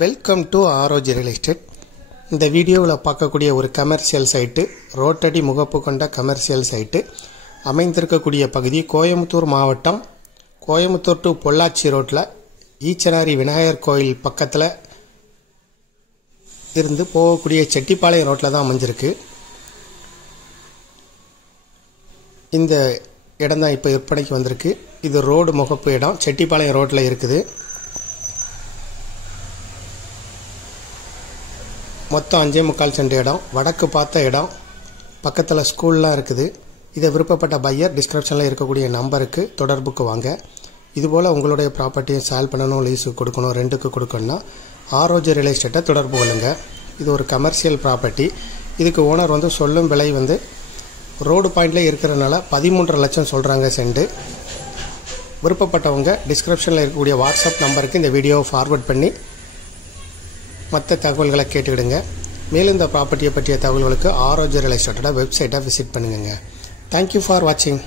Welcome to ஆரோஜி real estate. இந்த வீடியோவில் பார்க்கக்கூடிய ஒரு கமர்ஷியல் சைட்டு, ரோட்டடி முகப்பு கொண்ட கமர்ஷியல் சைட்டு அமைந்திருக்கக்கூடிய பகுதி கோயம்புத்தூர் மாவட்டம், கோயம்புத்தூர் டு பொள்ளாச்சி ரோட்டில் ஈச்சனாரி விநாயகர் கோயில் பக்கத்தில் இருந்து போகக்கூடிய செட்டிப்பாளையம் ரோட்டில் தான் அமைஞ்சிருக்கு. இந்த இடம் தான் இப்போ விற்பனைக்கு வந்திருக்கு. இது ரோடு முகப்பு இடம், செட்டிப்பாளையம் ரோட்டில் இருக்குது. மொத்தம் 5.25 சென்ட் இடம், வடக்கு பார்த்த இடம், பக்கத்தில் ஸ்கூல்லாம் இருக்குது. இதை விருப்பப்பட்ட பையர் டிஸ்கிரிப்ஷனில் இருக்கக்கூடிய நம்பருக்கு தொடர்புக்கு வாங்க. இதுபோல் உங்களுடைய ப்ராப்பர்ட்டியை சேல் பண்ணணும், லீஸுக்கு கொடுக்கணும், ரெண்டுக்கு கொடுக்கணும்னா ஆரோஜி ரியல் எஸ்டேட்டை தொடர்பு கொள்ளுங்க. இது ஒரு கமர்ஷியல் ப்ராப்பர்ட்டி. இதுக்கு ஓனர் சொல்லும் விலை ரோடு பாயிண்டில் இருக்கிறதுனால 13.5 லட்சம் சொல்கிறாங்க சென்ட். விருப்பப்பட்டவங்க டிஸ்கிரிப்ஷனில் இருக்கக்கூடிய வாட்ஸ்அப் நம்பருக்கு இந்த வீடியோவை ஃபார்வர்ட் பண்ணி மற்ற தகவல்களை கேட்டுக்கிடுங்க. மேலும் இந்த ப்ராப்பர்ட்டியை பற்றிய தகவல்களுக்கு ஆரோஜி ரியல் எஸ்டேட்டோட வெப்சைட்டை விசிட் பண்ணுங்கள். தேங்க்யூ ஃபார் வாட்சிங்.